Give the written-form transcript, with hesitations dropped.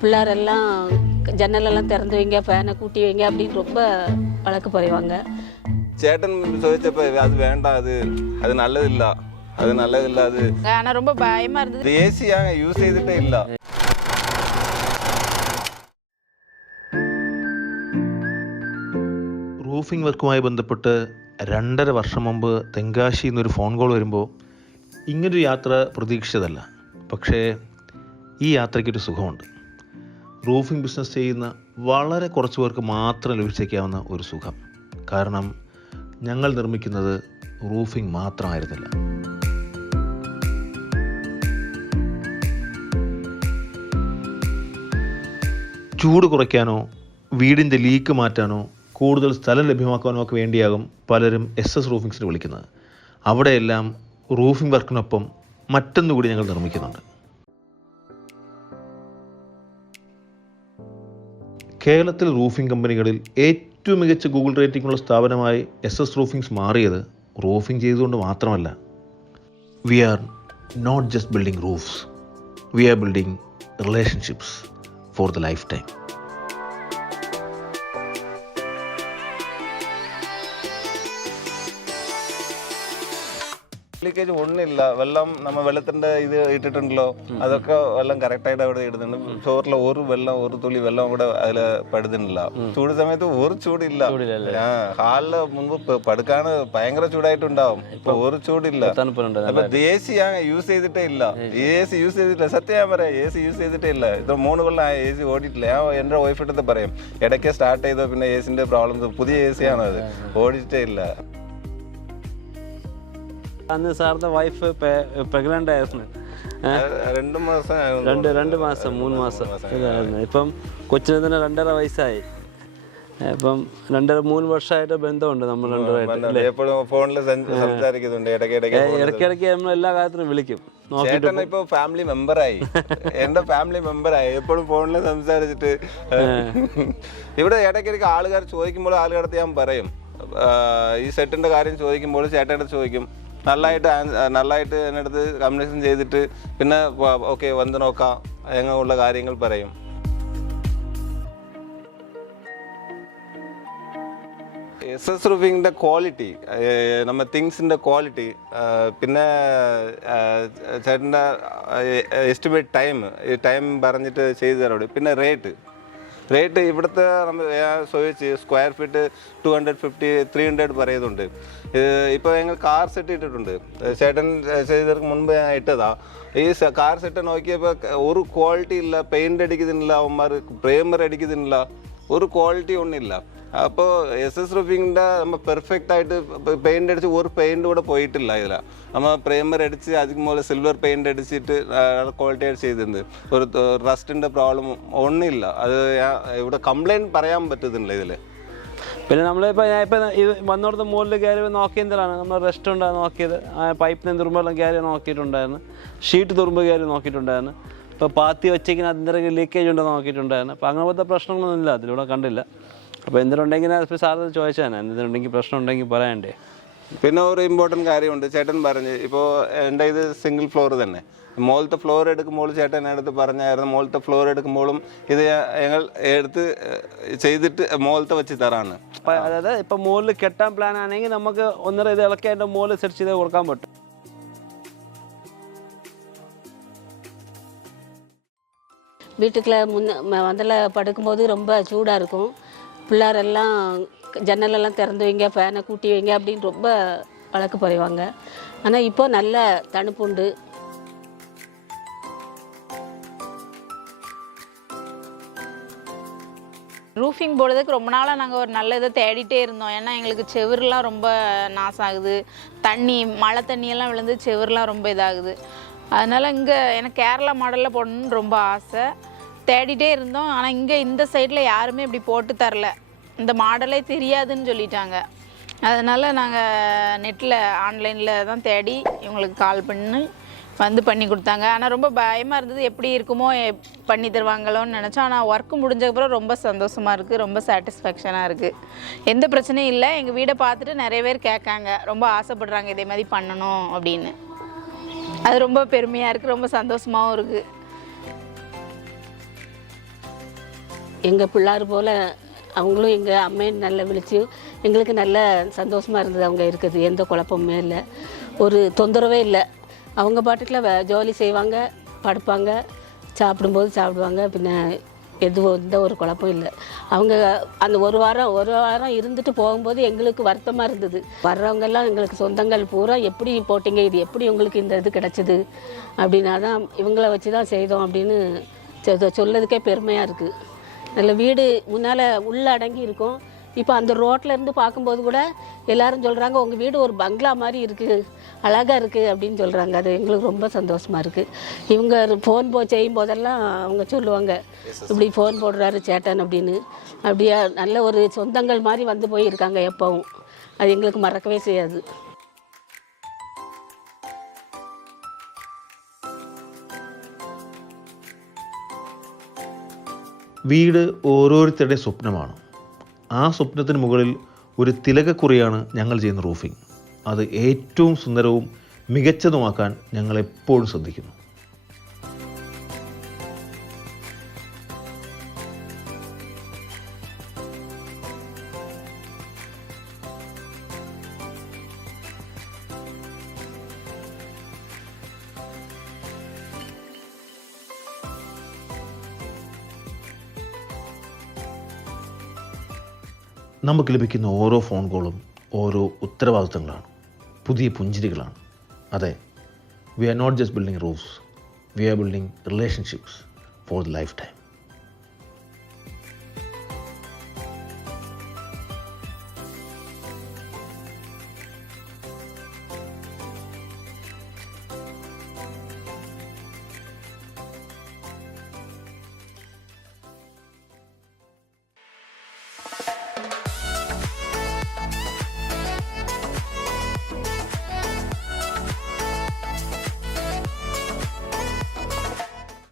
பிள்ளாரெல்லாம் ஜன்னலெல்லாம் திறந்து வைங்க, ஃபேனை கூட்டி வைங்க அப்படின்னு ரொம்ப வழக்கு பறைவாங்க. சேட்டன் சொல்லிச்சப்ப அது வேண்டாம், அது நல்லதில்லை, அது நல்லதில்லை. அது ஆனால் ரொம்ப பயமாக இருந்தது. ஏசியாக യൂസ് ചെയ്തിട്ടേ ഇല്ല. റൂഫിംഗ് വർക്കുമായി ബന്ധപ്പെട്ട് 2.5 വർഷം മുമ്പ് തെങ്കാശി എന്നൊരു ഫോൺ കോൾ വരുമ്പോൾ ഇങ്ങനൊരു യാത്ര പ്രതീക്ഷിച്ചതല്ല. പക്ഷേ ഈ യാത്രയ്ക്കൊരു സുഖമുണ്ട്. റൂഫിംഗ് ബിസിനസ് ചെയ്യുന്ന വളരെ കുറച്ച് പേർക്ക് മാത്രം ലഭിച്ചേക്കാവുന്ന ഒരു സുഖം. കാരണം ഞങ്ങൾ നിർമ്മിക്കുന്നത് റൂഫിംഗ് മാത്രമായിരുന്നില്ല. ചൂട് കുറയ്ക്കാനോ വീടിൻ്റെ ലീക്ക് മാറ്റാനോ കൂടുതൽ സ്ഥലം ലഭ്യമാക്കാനോ ഒക്കെ വേണ്ടിയാകും പലരും SS റൂഫിങ്സിന് വിളിക്കുന്നത്. അവിടെയെല്ലാം റൂഫിംഗ് വർക്കിനൊപ്പം മറ്റൊന്നുകൂടി ഞങ്ങൾ നിർമ്മിക്കുന്നുണ്ട്. കേരളത്തിൽ റൂഫിംഗ് കമ്പനികളിൽ ഏറ്റവും മികച്ച ഗൂഗിൾ റേറ്റിംഗുള്ള സ്ഥാപനമായി SS റൂഫിങ്സ് മാറിയത് റൂഫിംഗ് ചെയ്തുകൊണ്ട് മാത്രമല്ല. We are not just building roofs, we are building relationships for the lifetime. Leakage ഒന്നുമില്ല. വെള്ളം നമ്മൾ വെള്ളത്തിൻ്റെ ഇത് ഇട്ടിട്ടുണ്ടല്ലോ, അതൊക്കെ വെള്ളം കറക്റ്റായിട്ട് അവിടെ ഇടുന്നുണ്ട്. ചോറിലെ ഒരു തുള്ളി വെള്ളം കൂടെ അതിൽ പെടുന്നില്ല. ചൂട് സമയത്ത് ഒരു ചൂടില്ല. ഹാളില് മുൻപ് പടുക്കാണ് ഭയങ്കര ചൂടായിട്ടുണ്ടാവും, ഇപ്പൊ ഒരു ചൂടില്ല. അപ്പൊ AC യൂസ് ചെയ്തിട്ടേ ഇല്ല. AC യൂസ് ചെയ്തിട്ടില്ല, സത്യം ഞാൻ പറയാം, AC യൂസ് ചെയ്തിട്ടേ ഇല്ല. ഇത് 3 കൊല്ലം AC ഓടിയിട്ടില്ല. ഞാൻ എൻ്റെ വൈഫിട്ടത്ത് പറയും, ഇടയ്ക്ക് സ്റ്റാർട്ട് ചെയ്തോ പിന്നെ AC-ന്റെ പ്രോബ്ലംസ്, പുതിയ AC ആണ് അത്, ഓടിച്ചിട്ടേ ഇല്ല. അന്ന് സാറിന്റെ വൈഫ് പ്രഗ്നന്റ് ആയിരുന്നു. 2 മാസം 2 മാസം 3 മാസം ഇതായിരുന്നു. ഇപ്പം കൊച്ചിന് തന്നെ 2.5 വയസ്സായി. ഇപ്പം 2.5-3 വർഷമായിട്ട് ബന്ധമുണ്ട് നമ്മൾ രണ്ടുപേരായിട്ട്. എപ്പോഴും ഫോണിൽ സംസാരിക്കുന്നുണ്ട്, ഇടയ്ക്കിടയ്ക്ക് നമ്മൾ എല്ലാ കാര്യത്തിനും വിളിക്കും. ഇപ്പൊ ഫാമിലി മെമ്പറായി, എന്റെ ഫാമിലി മെമ്പറായി, എപ്പോഴും ഫോണിൽ സംസാരിച്ചിട്ട്. ഇവിടെ ഇടയ്ക്കിടയ്ക്ക് ആളുകാർ ചോദിക്കുമ്പോൾ ആളുകളടുത്ത് ഞാൻ പറയും, ഈ സെറ്റിന്റെ കാര്യം ചോദിക്കുമ്പോൾ ചേട്ടൻ്റെ ചോദിക്കും, നല്ലതായിട്ട് എൻ്റെ അടുത്ത് കമ്മ്യൂണിക്കേഷൻ ചെയ്തിട്ട് പിന്നെ ഓക്കെ വന്ന് നോക്കാം അങ്ങനെയുള്ള കാര്യങ്ങൾ പറയും. SS റൂഫിങ്ങിൻ്റെ ക്വാളിറ്റി, നമ്മൾ തിങ്സിൻ്റെ ക്വാളിറ്റി, പിന്നെ ചേട്ടൻ്റെ എസ്റ്റിമേറ്റ് ടൈം പറഞ്ഞിട്ട് ചെയ്തു തരാം. പിന്നെ റേറ്റ് ഇവിടുത്തെ നമ്മൾ ചോദിച്ച് സ്ക്വയർ ഫീറ്റ് 250-300 പറയുന്നുണ്ട്. ഇപ്പോൾ ഞങ്ങൾ കാർ സെറ്റ് ഇട്ടിട്ടുണ്ട്, ചേട്ടൻ ചെയ്തതിന് മുൻപ് ഞാൻ ഇട്ടതാ. ഈ കാർ സെറ്റ് നോക്കിയപ്പോൾ ഒരു ക്വാളിറ്റി ഇല്ല, പെയിൻ്റ് അടിക്കുന്നില്ല, അവന്മാർ പ്രൈമർ അടിക്കുന്നില്ല, ഒരു ക്വാളിറ്റി ഒന്നുമില്ല. അപ്പോൾ SS റൂഫിങ്ങിൻ്റെ നമ്മൾ പെർഫെക്റ്റ് ആയിട്ട് പെയിൻ്റ് അടിച്ച് ഒരു പെയിൻ്റ് കൂടെ പോയിട്ടില്ല. ഇതിൽ നമ്മൾ പ്രൈമർ അടിച്ച് അതുപോലെ സിൽവർ പെയിൻ്റ് അടിച്ചിട്ട് ക്വാളിറ്റി ആയിട്ട് ചെയ്തിട്ടുണ്ട്. ഒരു റസ്റ്റിൻ്റെ പ്രോബ്ലം ഒന്നുമില്ല. അത് ഇവിടെ കംപ്ലൈൻറ്റ് പറയാൻ പറ്റുന്നില്ല ഇതിൽ. പിന്നെ നമ്മളിപ്പോൾ ഇത് വന്നോടത്ത് മുകളിൽ കയറി നോക്കിയതിലാണ് നമ്മൾ റെസ്റ്റോറൻ്റ് നോക്കിയത്. പൈപ്പിന് തുറുമ്പെല്ലാം കയറി നോക്കിയിട്ടുണ്ടായിരുന്നു, ഷീറ്റ് തുറുമ്പ് കയറി നോക്കിയിട്ടുണ്ടായിരുന്നു. ഇപ്പോൾ പാത്തി വെച്ചേക്കിന് അതിൻ്റെ ലീക്കേജ് ഉണ്ടോ നോക്കിയിട്ടുണ്ടായിരുന്നു. അപ്പോൾ അങ്ങനത്തെ പ്രശ്നങ്ങളൊന്നും ഇല്ല, അതിലൂടെ കണ്ടില്ല. അപ്പോൾ എന്തിനുണ്ടെങ്കിൽ സാറിന് ചോദിച്ചാൽ എന്തിനുണ്ടെങ്കിൽ പ്രശ്നം ഉണ്ടെങ്കിൽ പറയണ്ടേ. പിന്നെ ഒരു ഇമ്പോർട്ടൻറ്റ് കാര്യമുണ്ട്, ചേട്ടൻ പറഞ്ഞ്, ഇപ്പോൾ എൻ്റെ ഇത് സിംഗിൾ ഫ്ലോർ തന്നെ, മുകളിലത്തെ ഫ്ലോർ എടുക്കുമ്പോൾ ചേട്ടൻ അടുത്ത് പറഞ്ഞായിരുന്നു, മുകളിലത്തെ ഫ്ലോർ എടുക്കുമ്പോഴും ഇത് ഞങ്ങൾ എടുത്ത് ചെയ്തിട്ട് മുകളിലത്തെ വെച്ച് തരാണ്. അതായത് ഇപ്പം മുകളിൽ കെട്ടാൻ പ്ലാൻ ആണെങ്കിൽ നമുക്ക് ഒന്നര ഇത് ഇളക്കി അതിൻ്റെ മുകളിൽ സെറ്റ് ചെയ്ത് കൊടുക്കാൻ പറ്റും. வீட்டுக்குள்ள முதல்ல படுக்கும்போது ரொம்ப சூடாக இருக்கும். பிள்ளாரெல்லாம் ஜன்னலெல்லாம் திறந்து வைங்க, ஃபேனை கூட்டி வைங்க அப்படின்னு ரொம்ப வழக்கு பறைவாங்க. ஆனால் இப்போ நல்ல தணுப்புண்டு. ரூஃபிங் போடுறதுக்கு ரொம்ப நாளாக நாங்கள் ஒரு நல்ல இதை தேடிட்டே இருந்தோம். ஏன்னா எங்களுக்கு செவருலாம் ரொம்ப நாசாகுது, மழை தண்ணியெல்லாம் விழுந்து செவருலாம் ரொம்ப இதாகுது. அதனால் இங்கே எனக்கு கேரளா மாடலில் போடணுன்னு ரொம்ப ஆசை, தேடிட்டே இருந்தோம். ஆனால் இங்கே இந்த சைடில் யாருமே இப்படி போட்டு தரல, இந்த மாடலே தெரியாதுன்னு சொல்லிட்டாங்க. அதனால் நாங்கள் நெட்டில் ஆன்லைனில் தான் தேடி இவங்களுக்கு கால் பண்ணி பண்ணி கொடுத்தாங்க. ஆனால் ரொம்ப பயமாக இருந்தது, எப்படி இருக்குமோ பண்ணி தருவாங்களோன்னு நினச்சோம். ஆனால் ஒர்க்கு முடிஞ்சக்கப்புறம் ரொம்ப சந்தோஷமாக இருக்குது, ரொம்ப சாட்டிஸ்ஃபேக்ஷனாக இருக்குது. எந்த பிரச்சனையும் இல்லை. எங்கள் வீடை பார்த்துட்டு நிறைய பேர் கேட்காங்க, ரொம்ப ஆசைப்படுறாங்க இதே மாதிரி பண்ணணும் அப்படின்னு. அது ரொம்ப பெருமையாக இருக்குது, ரொம்ப சந்தோஷமாகவும் இருக்குது. எங்கள் பிள்ளார் போல் அவங்களும் எங்கள் அம்மையை நல்லா விழிச்சு எங்களுக்கு நல்ல சந்தோஷமாக இருந்தது. அவங்க இருக்குது எந்த குழப்பமுமே இல்லை, ஒரு தொந்தரவே இல்லை. அவங்க பாட்டுக்குள்ள ஜோலி செய்வாங்க, படுப்பாங்க, சாப்பிடும்போது சாப்பிடுவாங்க. பின்ன எதுவும் எந்த ஒரு குழப்பம் இல்லை. அவங்க அந்த ஒரு வாரம் இருந்துட்டு போகும்போது எங்களுக்கு வருத்தமாக இருந்தது. வர்றவங்கெல்லாம் எங்களுக்கு சொந்தங்கள் பூரா எப்படி போட்டிங்க, இது எப்படி உங்களுக்கு இந்த இது கிடச்சிது அப்படின்னா தான் இவங்கள வச்சு தான் செய்தோம் அப்படின்னு சொல்லதுக்கே பெருமையாக இருக்குது. நல்ல வீடு முன்னால் உள்ள அடங்கி இருக்கும். இப்போ அந்த ரோட்லேருந்து பார்க்கும்போது கூட எல்லாரும் சொல்கிறாங்க உங்கள் வீடு ஒரு பங்களா மாதிரி இருக்குது, அழகாக இருக்குது அப்படின்னு சொல்கிறாங்க. அது எங்களுக்கு ரொம்ப சந்தோஷமாக இருக்குது. இவங்க ஃபோன் செய்யும் போதெல்லாம் அவங்க சொல்லுவாங்க இப்படி ஃபோன் போடுறாரு சேட்டன் அப்படின்னு. அப்படியா நல்ல ஒரு சொந்தங்கள் மாதிரி வந்து போயிருக்காங்க எப்போவும். அது எங்களுக்கு மறக்கவே செய்யாது. വീട് ഓരോരുത്തരുടെ സ്വപ്നമാണ്. ആ സ്വപ്നത്തിന് മുകളിൽ ഒരു തിലകക്കുറിയാണ് ഞങ്ങൾ ചെയ്യുന്ന റൂഫിംഗ്. അത് ഏറ്റവും സുന്ദരവും മികച്ചതുമാക്കാൻ ഞങ്ങൾ എപ്പോഴും ശ്രദ്ധിക്കുന്നു. നമുക്ക് ലഭിക്കുന്ന ഓരോ ഫോൺ കോളും ഓരോ ഉത്തരവാദിത്തങ്ങളാണ്, പുതിയ പുഞ്ചിരികളാണ്. അതെ, we are not just building roofs, we are building relationships for the life time.